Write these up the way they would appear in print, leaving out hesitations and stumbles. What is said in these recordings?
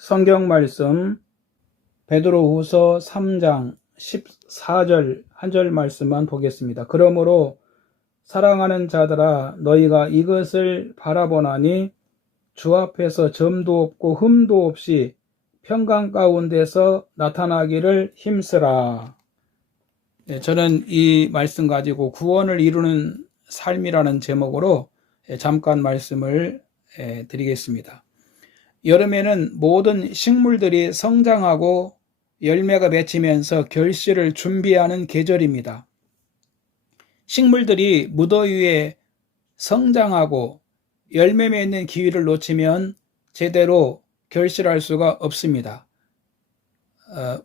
성경 말씀 베드로후서 3장 14절 한 절 말씀만 보겠습니다. 그러므로 사랑하는 자들아 너희가 이것을 바라보나니 주 앞에서 점도 없고 흠도 없이 평강 가운데서 나타나기를 힘쓰라. 저는 이 말씀 가지고 구원을 이루는 삶이라는 제목으로 잠깐 말씀을 드리겠습니다. 여름에는 모든 식물들이 성장하고 열매가 맺히면서 결실을 준비하는 계절입니다. 식물들이 무더위에 성장하고 열매 맺는 기회를 놓치면 제대로 결실할 수가 없습니다.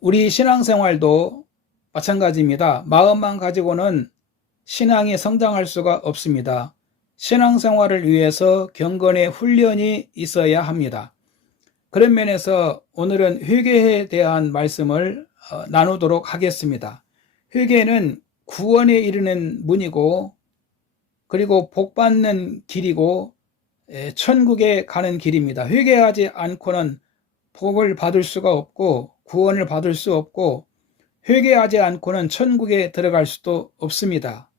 우리 신앙생활도 마찬가지입니다. 마음만 가지고는 신앙이 성장할 수가 없습니다. 신앙생활을 위해서 경건의 훈련이 있어야 합니다. 그런 면에서 오늘은 회개에 대한 말씀을 나누도록 하겠습니다. 회개는 구원에 이르는 문이고 그리고 복받는 길이고 천국에 가는 길입니다. 회개하지 않고는 복을 받을 수가 없고 구원을 받을 수 없고 회개하지 않고는 천국에 들어갈 수도 없습니다.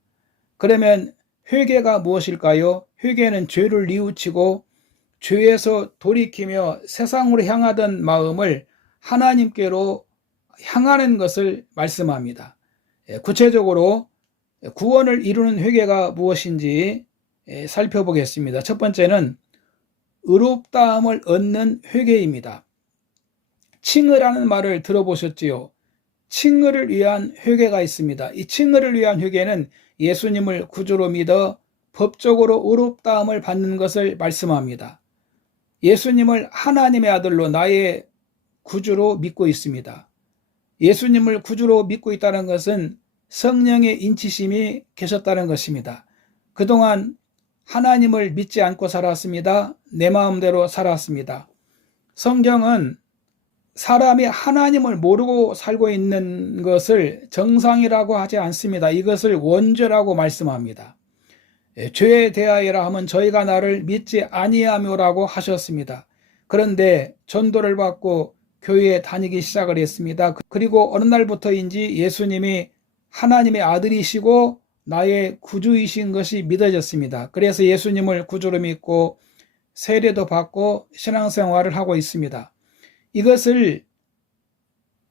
그러면 회개가 무엇일까요? 회개는 죄를 뉘우치고 죄에서 돌이키며 세상으로 향하던 마음을 하나님께로 향하는 것을 말씀합니다. 구체적으로 구원을 이루는 회개가 무엇인지 살펴보겠습니다. 첫 번째는 의롭다함을 얻는 회개입니다. 칭의라는 말을 들어보셨지요? 칭의를 위한 회개가 있습니다. 이 칭의를 위한 회개는 예수님을 구주로 믿어 법적으로 의롭다함을 받는 것을 말씀합니다. 예수님을 하나님의 아들로 나의 구주로 믿고 있습니다. 예수님을 구주로 믿고 있다는 것은 성령의 인치심이 계셨다는 것입니다. 그동안 하나님을 믿지 않고 살았습니다. 내 마음대로 살았습니다. 성경은 사람이 하나님을 모르고 살고 있는 것을 정상이라고 하지 않습니다. 이것을 원죄라고 말씀합니다. 죄에 대하여라 하면 저희가 나를 믿지 아니하며라고 하셨습니다. 그런데 전도를 받고 교회에 다니기 시작을 했습니다. 그리고 어느 날부터인지 예수님이 하나님의 아들이시고 나의 구주이신 것이 믿어졌습니다. 그래서 예수님을 구주로 믿고 세례도 받고 신앙생활을 하고 있습니다. 이것을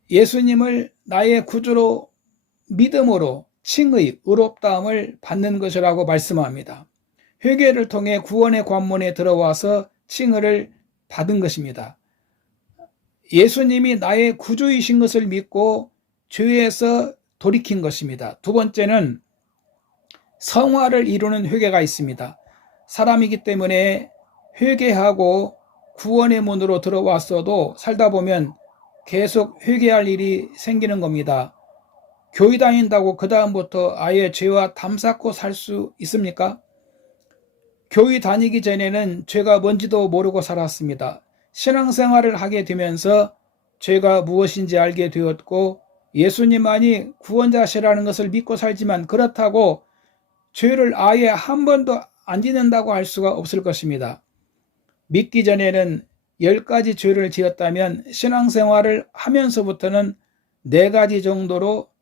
예수님을 나의 구주로 믿음으로 칭의, 의롭다함을 받는 것이라고 말씀합니다. 회개를 통해 구원의 관문에 들어와서 칭의를 받은 것입니다. 예수님이 나의 구주이신 것을 믿고 죄에서 돌이킨 것입니다. 두 번째는 성화를 이루는 회개가 있습니다. 사람이기 때문에 회개하고 구원의 문으로 들어왔어도 살다 보면 계속 회개할 일이 생기는 겁니다. 교회 다닌다고 그 다음부터 아예 죄와 담쌓고 살 수 있습니까? 교회 다니기 전에는 죄가 뭔지도 모르고 살았습니다. 신앙생활을 하게 되면서 죄가 무엇인지 알게 되었고 예수님만이 구원자시라는 것을 믿고 살지만 그렇다고 죄를 아예 한 번도 안 짓는다고 할 수가 없을 것입니다. 믿기 전에는 10가지 죄를 지었다면 신앙생활을 하면서부터는 4가지 정도로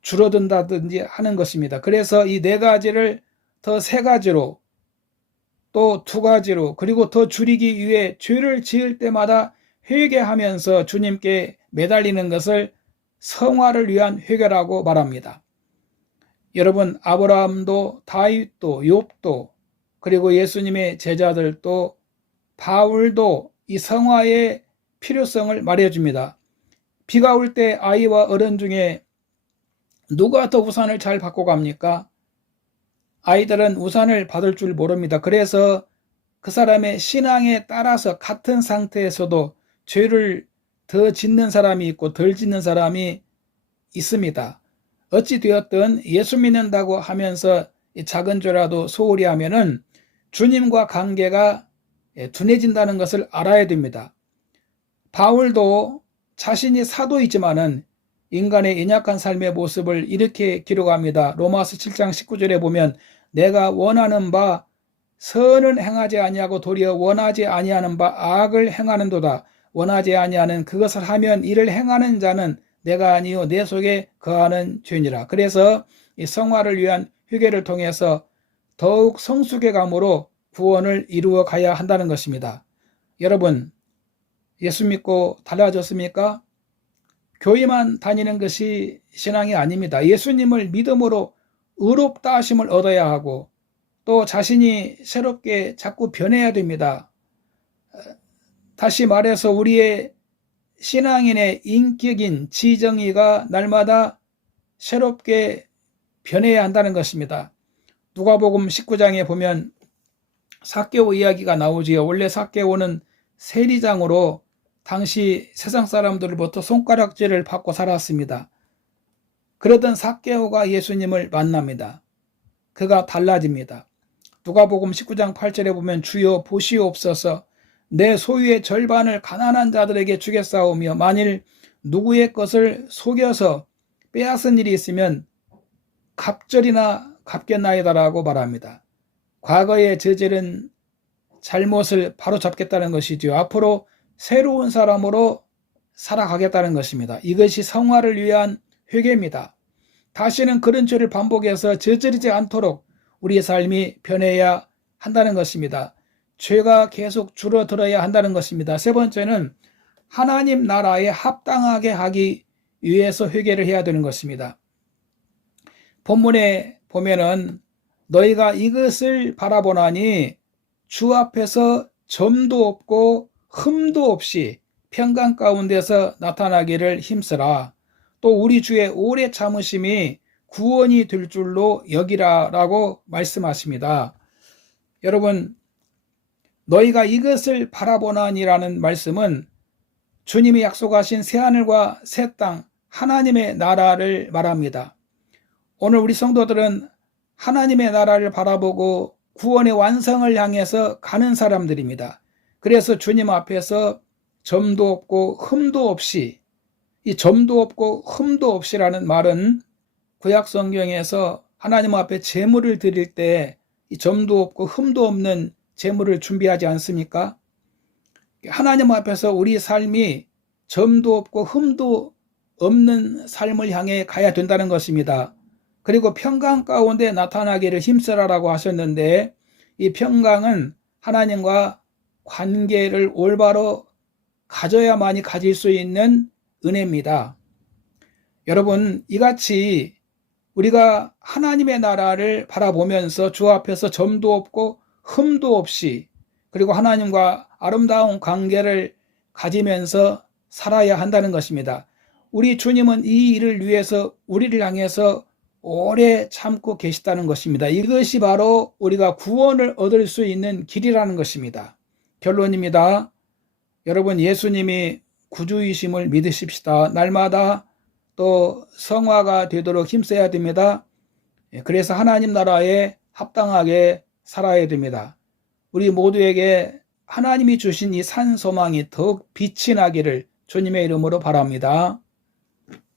줄어든다든지 하는 것입니다. 그래서 이 4가지를 더 3가지로 또 2가지로 그리고 더 줄이기 위해 죄를 지을 때마다 회개하면서 주님께 매달리는 것을 성화를 위한 회개라고 말합니다. 여러분, 아브라함도 다윗도 욥도 그리고 예수님의 제자들도 바울도 이 성화의 필요성을 말해줍니다. 비가 올 때 아이와 어른 중에 누가 더 우산을 잘 받고 갑니까? 아이들은 우산을 받을 줄 모릅니다. 그래서 그 사람의 신앙에 따라서 같은 상태에서도 죄를 더 짓는 사람이 있고 덜 짓는 사람이 있습니다. 어찌 되었든 예수 믿는다고 하면서 작은 죄라도 소홀히 하면은 주님과 관계가 둔해진다는 것을 알아야 됩니다. 바울도 자신이 사도이지만은 인간의 연약한 삶의 모습을 이렇게 기록합니다. 로마서 7장 19절에 보면 내가 원하는 바 선은 행하지 아니하고 도리어 원하지 아니하는 바 악을 행하는도다. 원하지 아니하는 그것을 하면 이를 행하는 자는 내가 아니요 내 속에 거하는 죄니라. 그래서 이 성화를 위한 회개를 통해서 더욱 성숙해 감으로 구원을 이루어 가야 한다는 것입니다. 여러분, 예수 믿고 달라졌습니까? 교회만 다니는 것이 신앙이 아닙니다. 예수님을 믿음으로 의롭다 하심을 얻어야 하고 또 자신이 새롭게 자꾸 변해야 됩니다. 다시 말해서 우리의 신앙인의 인격인 지정의가 날마다 새롭게 변해야 한다는 것입니다. 누가복음 19장에 보면 삭개오 이야기가 나오지요. 원래 삭개오는 세리장으로 당시 세상 사람들로부터 손가락질을 받고 살았습니다. 그러던 삭개오가 예수님을 만납니다. 그가 달라집니다. 누가복음 19장 8절에 보면 주여 보시옵소서 내 소유의 절반을 가난한 자들에게 주겠사오며 만일 누구의 것을 속여서 빼앗은 일이 있으면 갑절이나 갚겠나이다라고 말합니다. 과거에 저지른 잘못을 바로잡겠다는 것이죠. 앞으로 새로운 사람으로 살아가겠다는 것입니다. 이것이 성화를 위한 회개입니다. 다시는 그런 죄를 반복해서 저지르지 않도록 우리의 삶이 변해야 한다는 것입니다. 죄가 계속 줄어들어야 한다는 것입니다. 세 번째는 하나님 나라에 합당하게 하기 위해서 회개를 해야 되는 것입니다. 본문에 보면은 너희가 이것을 바라보나니 주 앞에서 점도 없고 흠도 없이 평강 가운데서 나타나기를 힘쓰라. 또 우리 주의 오래 참으심이 구원이 될 줄로 여기라라고 말씀하십니다. 여러분, 너희가 이것을 바라보나니라는 말씀은 주님이 약속하신 새하늘과 새 땅 하나님의 나라를 말합니다. 오늘 우리 성도들은 하나님의 나라를 바라보고 구원의 완성을 향해서 가는 사람들입니다. 그래서 주님 앞에서 점도 없고 흠도 없이, 이 점도 없고 흠도 없이라는 말은 구약 성경에서 하나님 앞에 제물을 드릴 때 이 점도 없고 흠도 없는 제물을 준비하지 않습니까? 하나님 앞에서 우리 삶이 점도 없고 흠도 없는 삶을 향해 가야 된다는 것입니다. 그리고 평강 가운데 나타나기를 힘쓰라라고 하셨는데 이 평강은 하나님과 관계를 올바로 가져야만이 가질 수 있는 은혜입니다. 여러분, 이같이 우리가 하나님의 나라를 바라보면서 주 앞에서 점도 없고 흠도 없이 그리고 하나님과 아름다운 관계를 가지면서 살아야 한다는 것입니다. 우리 주님은 이 일을 위해서 우리를 향해서 오래 참고 계시다는 것입니다. 이것이 바로 우리가 구원을 얻을 수 있는 길이라는 것입니다. 결론입니다. 여러분, 예수님이 구주이심을 믿으십시다. 날마다 또 성화가 되도록 힘써야 됩니다. 그래서 하나님 나라에 합당하게 살아야 됩니다. 우리 모두에게 하나님이 주신 이 산 소망이 더욱 빛이 나기를 주님의 이름으로 바랍니다.